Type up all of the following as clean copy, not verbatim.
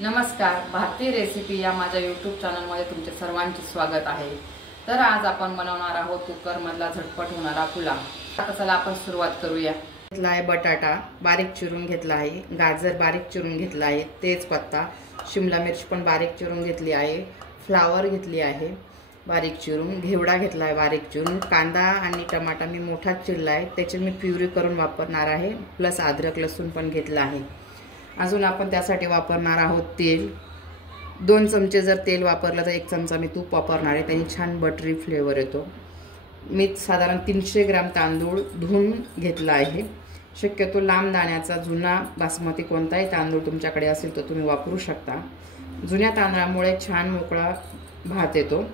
नमस्कार, भारतीय रेसिपी या माझ्या यूट्यूब चॅनलमध्ये तुमचे सर्वांचे स्वागत आहे। तर आज आपण बनवणार आहोत कुकर मधला झटपट होणारा पुलाव। आता चला आपण सुरुवात करूया। घेतला आहे बटाटा बारीक चिरून घेतला आहे, गाजर बारीक चिरून घेतला आहे, तेजपत्ता, शिमला मिर्च पण बारीक चिरून घेतली आहे, फ्लावर घेतली आहे बारीक चिरून, घेवडा घेतला आहे बारीक चिरून, कांदा आणि टमाटा मी मोठा चिरला आहे, त्याची मी प्युरी करून वापरणार आहे, प्लस अद्रक लसूण पण घेतला आहे। अजून आपण त्यासाठी वापरणार आहोत तेल। 2 चमचे जर तेल वापरलं तर 1 चमचा मी तूप वापरणार आहे, त्याने छान बटरी फ्लेवर येतो। मी साधारण 300 ग्रॅम तांदूळ धुवून घेतला आहे। शक्यतो लांब दाण्याचा जुना बासमती कोणताही तांदूळ तुमच्याकडे असेल तर तुम्ही वापरू शकता। जुन्या तांदळामुळे छान मोकळा भात येतो।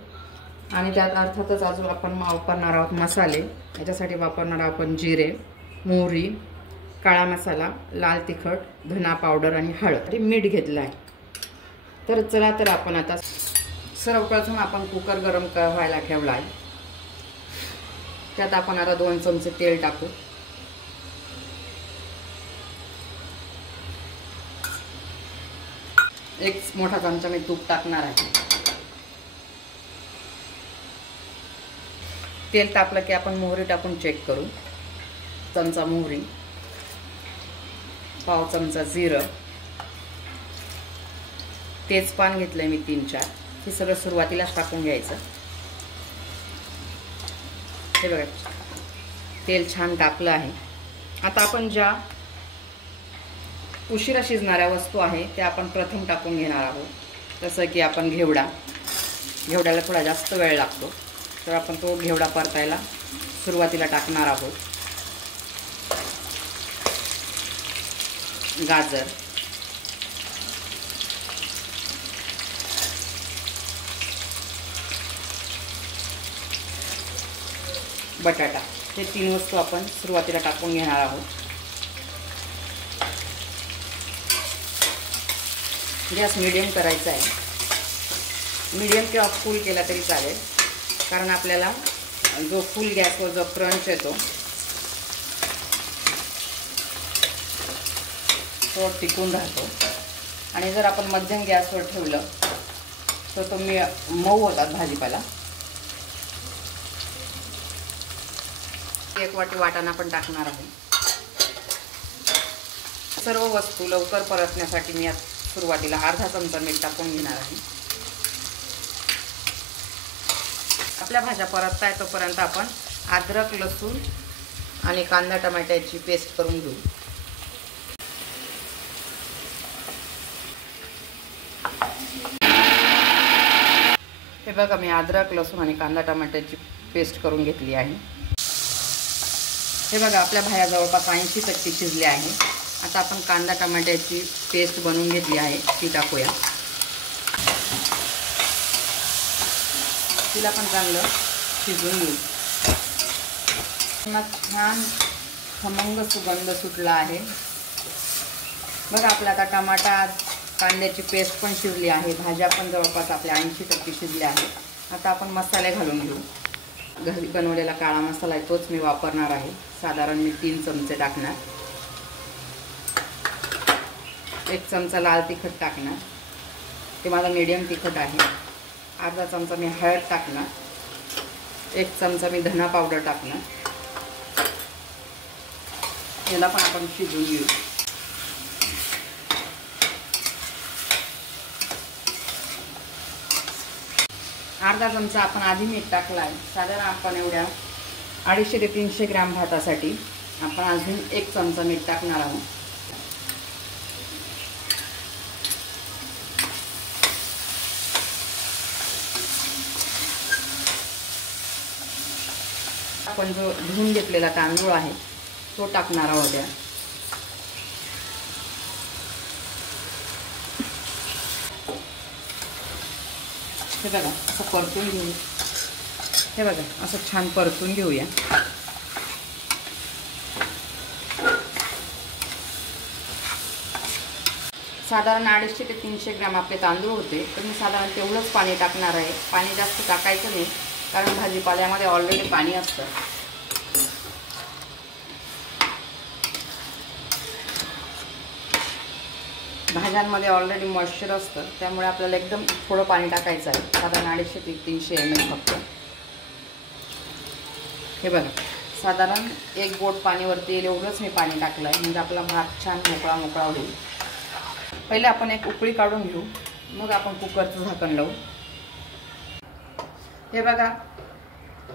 आणि त्यात अर्थातच अजून आपण वापरणार आहोत मसाले। याच्यासाठी वापरणार आहोत आपण जिरे, मोहरी, काळा मसाला, लाल तिखट, धना पावडर आणि हळद, मीठ घेतलं आहे। तर चला तर आपण आता सर्वप्रथम आपण कुकर गरम व्हायला ठेवला आहे। त्यात आपण आता 2 चमचे तेल टाकू। एक मोठा चमचा मी तूप टाकणार आहे। तेल तापलं की आपण मोहरी टाकून चेक करू। चमचा मोहरी, पाव चमचा जिरं, तेजपान घेतलंय मी 3-4, हे सगळं सुरुवातीलाच टाकून घ्यायचं। हे बघा तेल छान तापलं आहे। आता आपण ज्या उशिरा शिजणाऱ्या वस्तू आहे त्या आपण प्रथम टाकून घेणार आहोत। जसं की आपण घेवड्याला थोडा जास्त वेळ लागतो, तर आपण तो घेवडा परतायला सुरुवातीला टाकणार आहोत। गाजर, बटाटा, हे 3 वस्तू आपण सुरुवातीला टाकून घेणार आहोत। गॅस मीडियम करायचा आहे। मीडियम किंवा फुल केला तरी चालेल, कारण आपल्याला जो फुल गॅसवर जो क्रंच येतो तो टिकून राहतो। आणि जर आपण मध्यम गॅसवर ठेवलं तर तो मऊ होतात भाजीपाला। 1 वाटी वाटाणा पण टाकणार आहे। सर्व वस्तू लवकर परतण्यासाठी मी सुरुवातीला अर्धा चमचा मीठ टाकून घेणार आहे। आपल्या भाज्या परतताय तोपर्यंत आपण अद्रक लसूण आणि कांदा टमाट्याची पेस्ट करून घेऊ। हे बघा मी अद्रक लसूण आणि कांदा टमाट्याची पेस्ट करून घेतली आहे। हे बघा आपल्या भाज्या जवळपास 80% शिजल्या आहे। आता आपण कांदा टमाट्याची पेस्ट बनवून घेतली आहे, ती टाकूया। तिला पण चांगलं शिजवून घेऊ। छान खमंग सुगंध सुटला आहे। बघा आपला आता टमाटा कांद्याची पेस्ट पण शिजली आहे, भाज्या पण जवळपास आपल्या 80% शिजल्या आहेत। आता आपण मसाले घालून घेऊ। घरी बनवलेला काळा मसाला आहे तोच मी वापरणार आहे। साधारण मी 3 चमचे टाकणार। 1 चमचा लाल तिखट टाकणार, ते माझा मीडियम तिखट आहे। अर्धा चमचा मी हळद टाकणार, 1 चमचा मी धना पावडर टाकणार। याला पण आपण शिजवून घेऊ। अर्धा चमचा आपण आधी मीठ टाकला आहे। साधारण आपण एवढ्या 250 ते 300 ग्रॅम भातासाठी आपण अजून 1 चमचा मीठ टाकणार आहोत। आपण जो धुवून घेतलेला तांदूळ आहे तो टाकणार आहोत। हे बघा असं परतून घेऊ। हे बघा असं छान परतून घेऊया। साधारण 250 ते 300 ग्रॅम आपले तांदूळ होते, तर मी साधारण तेवढंच पाणी टाकणार आहे। पाणी जास्त टाकायचं नाही, कारण भाजीपाल्यामध्ये ऑलरेडी पाणी असतं। ह्याच्यामध्ये ऑलरेडी मॉइश्चर असतं, त्यामुळे आपल्याला एकदम थोडं पाणी टाकायचं आहे, साधारण 250 ते 300 ml फक्त. हे बघा, साधारण 1 बोट पाणीवरती येईल एवढंच मी पाणी टाकलं आहे, म्हणजे आपला भात छान मोकळा मोकळा होईल. पहिले आपण एक उकळी काढून घेऊ, मग आपण कुकरचं झाकण लावू. हे बघा,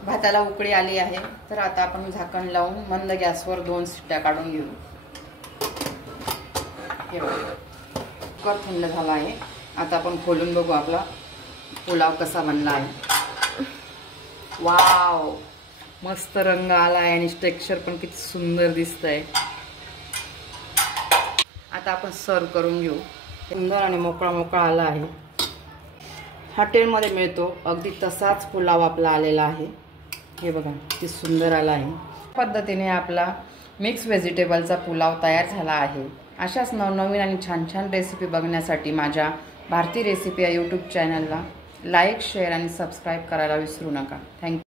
भाताला उकळी आली आहे. तर आता आपण झाकण लावून मंद गॅसवर 2 शिट्ट्या काढून घेऊ. हे बघा, कुकर थंड झाला आहे. आता आपण खोलून बघू आपला पुलाव कसा बनला आहे. वाव, मस्त रंग आला आहे आणि टेक्स्चर पण किती सुंदर दिसतंय. आता आपण सर्व करून घेऊ. सुंदर आणि मोकळा मोकळा आला आहे. हॉटेलमध्ये मिळतो अगदी तसाच पुलाव आपला आलेला आहे. हे बघा, किती सुंदर आला आहे. पद्धतीने आपला मिक्स व्हेजिटेबलचा पुलाव तयार झाला आहे. अशाच नवनवीन आणि छान छान रेसिपी बघण्यासाठी माझ्या भारती रेसिपी या यूट्यूब चॅनलला लाईक, शेअर आणि सबस्क्राईब करायला विसरू नका. थँक्यू.